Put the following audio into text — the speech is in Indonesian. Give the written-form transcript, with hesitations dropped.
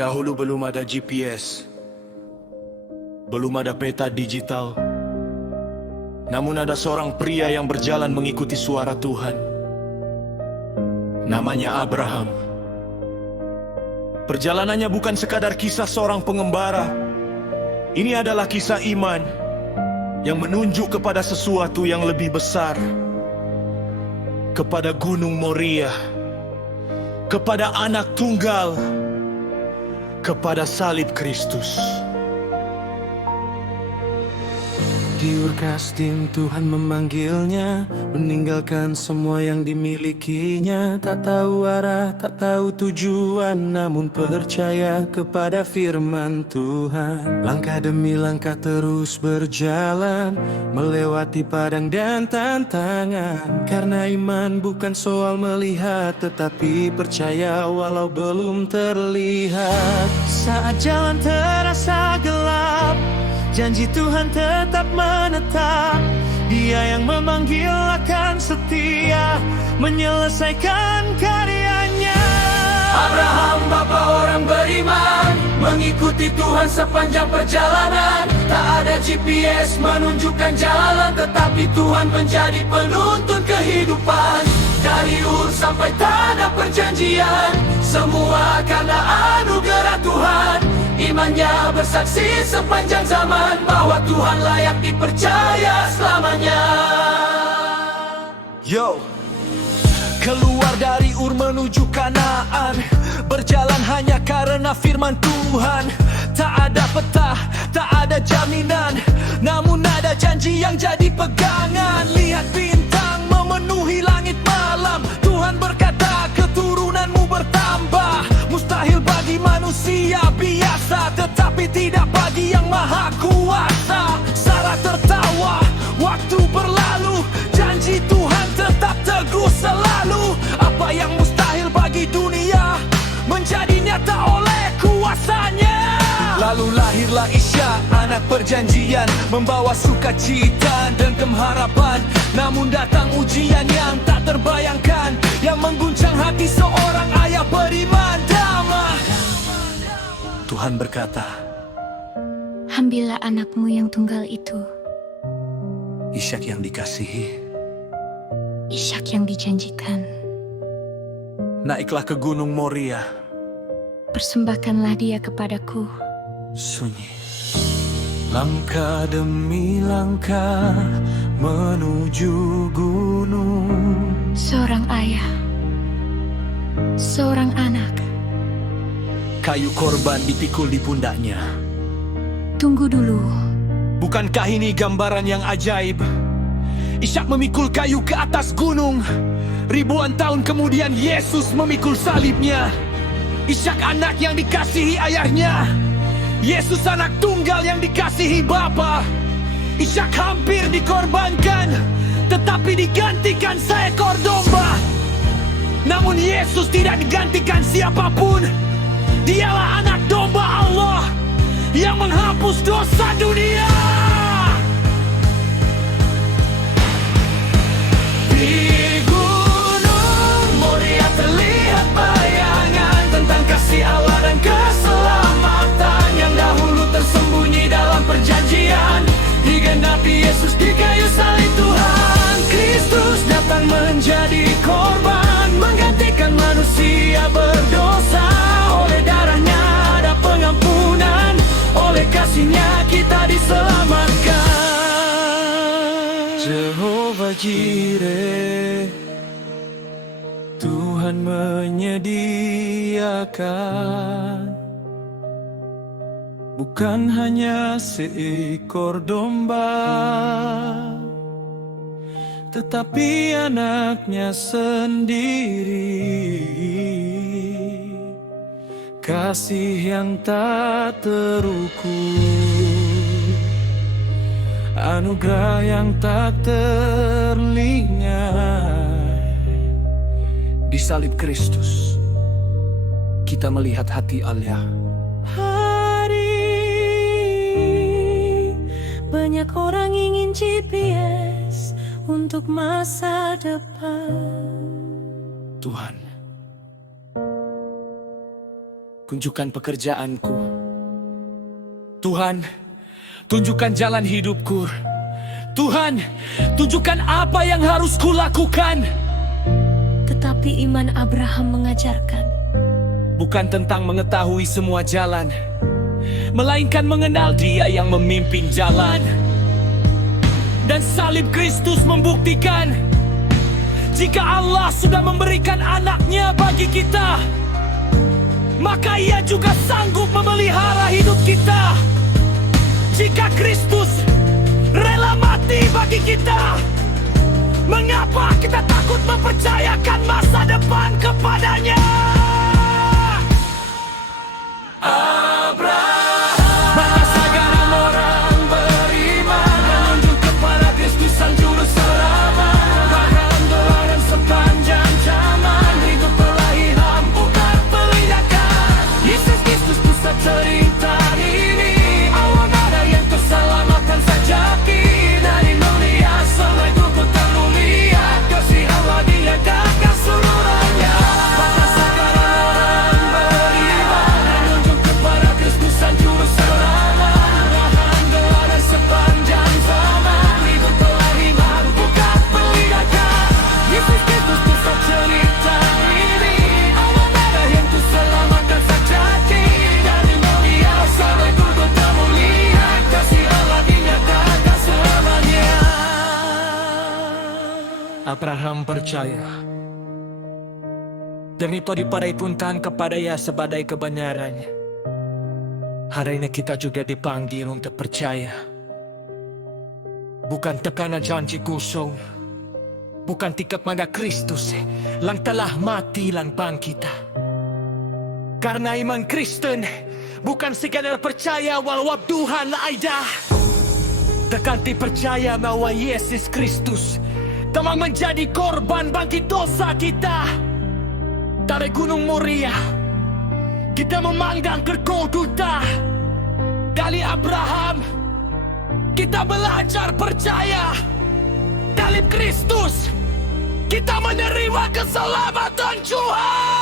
Dahulu belum ada GPS, belum ada peta digital. Namun ada seorang pria yang berjalan mengikuti suara Tuhan. Namanya Abraham. Perjalanannya bukan sekadar kisah seorang pengembara. Ini adalah kisah iman yang menunjuk kepada sesuatu yang lebih besar. Kepada Gunung Moria, kepada Anak Tunggal, kepada salib Kristus. Di Ur Kasdim Tuhan memanggilnya, meninggalkan semua yang dimilikinya. Tak tahu arah, tak tahu tujuan, namun percaya kepada firman Tuhan. Langkah demi langkah terus berjalan, melewati padang dan tantangan. Karena iman bukan soal melihat, tetapi percaya walau belum terlihat. Saat jalan terasa gelap, janji Tuhan tetap menetap. Dia yang memanggil akan setia, menyelesaikan karyanya. Abraham bapa orang beriman, mengikuti Tuhan sepanjang perjalanan. Tak ada GPS menunjukkan jalan, tetapi Tuhan menjadi penuntun kehidupan. Dari Ur sampai tanah perjanjian, semua karena anugerah Tuhan. Imannya bersaksi sepanjang zaman bahwa Tuhan layak dipercaya selamanya. Yo, keluar dari Ur menuju Kanaan, berjalan hanya karena firman Tuhan. Tak ada peta, tak ada jaminan, namun ada janji yang jadi pegangan. Lihat bintang memenuhi langit malam, Tuhan berkata keturunanmu bertambah. Mustahil bagi manusia biasa, tetapi tidak bagi yang maha kuasa. Sarah tertawa, waktu berlalu, janji Tuhan tetap teguh selalu. Apa yang mustahil bagi dunia menjadi nyata oleh kuasanya. Lalu lahirlah Ishak, anak perjanjian, membawa sukacita dan pengharapan. Namun datang ujian yang tak terbayangkan, yang mengguncang hati seorang ayah beriman. Tuhan berkata, ambillah anakmu yang tunggal itu, Ishak yang dikasihi, Ishak yang dijanjikan. naiklah ke Gunung Moria, Persembahkanlah dia kepadaku. sunyi. Langkah demi langkah menuju gunung. Seorang ayah, seorang anak. Kayu korban dipikul di pundaknya. Tunggu dulu. Bukankah ini gambaran yang ajaib? Ishak memikul kayu ke atas gunung. Ribuan tahun kemudian Yesus memikul salibnya. Ishak anak yang dikasihi ayahnya, Yesus anak tunggal yang dikasihi Bapa. Ishak hampir dikorbankan, tetapi digantikan seekor domba. Namun Yesus tidak digantikan siapapun. Dialah anak domba Allah yang menghapus dosa dunia. Di Gunung Moria terlihat bayangan tentang kasih Allah dan keselamatan yang dahulu tersembunyi dalam perjanjian. Digenapi Yesus di kayu salib Tuhan. Kristus datang menjadi korban, menggantikan manusia berdosa. Oleh darahnya ada pengampunan, oleh kasihnya kita diselamatkan. Jehovah Jireh, Tuhan menyediakan bukan hanya seekor domba, tetapi anaknya sendiri. Kasih yang tak terukur, anugerah yang tak terlihat. Di salib Kristus kita melihat hati Allah. Banyak orang ingin GPS untuk masa depan. Tuhan, tunjukkan pekerjaanku. Tuhan, tunjukkan jalan hidupku. Tuhan, tunjukkan apa yang harus kulakukan. Tetapi iman Abraham mengajarkan, Bukan tentang mengetahui semua jalan, melainkan mengenal Dia yang memimpin jalan. Dan salib Kristus membuktikan, jika Allah sudah memberikan anaknya bagi kita, maka Ia juga sanggup memelihara hidup kita. Jika Kristus rela mati bagi kita, mengapa kita takut mempercayakan masa depan kepadanya? Maka sekarang orang beriman menunjuk kepada Kristus Sang Juru Selamat. Bahkan doa dan sepanjang zaman hidup telah hilang, bukan pelidahkan. Yesus Kristus pusat cerita ini, awal nada yang terselamatkan sajaki. Dari mulia sampai kuku tak mulia, kasih Allah dinyatakan seluruhnya. Maka sekarang orang beriman menunjuk kepada Kristus Sang Juru Selamat. Bahkan doa dan sepanjang zaman hidup telah hilang, bukan pelidahkan. Yesus Kristus pusat cerita ini, awal nada yang terselamatkan sajaki. Dari mulia sampai kuku tak mulia, kasih Allah dinyatakan selamanya. Abraham percaya, dan itu diperhitungkan kepada ia sebagai kebenaran. Hari ini kita juga dipanggil untuk percaya, bukan tekanan janji kosong, bukan tiket pada Kristus yang telah mati dan bangkit. Karena iman Kristen bukan sekadar percaya bahwa Tuhan ada, tetapi percaya bahwa Yesus Kristus telah menjadi korban bagi dosa kita. Dari Gunung Moria kita memandang ke Golgota. Dari Abraham kita belajar percaya. Dari Kristus kita menerima keselamatan Tuhan.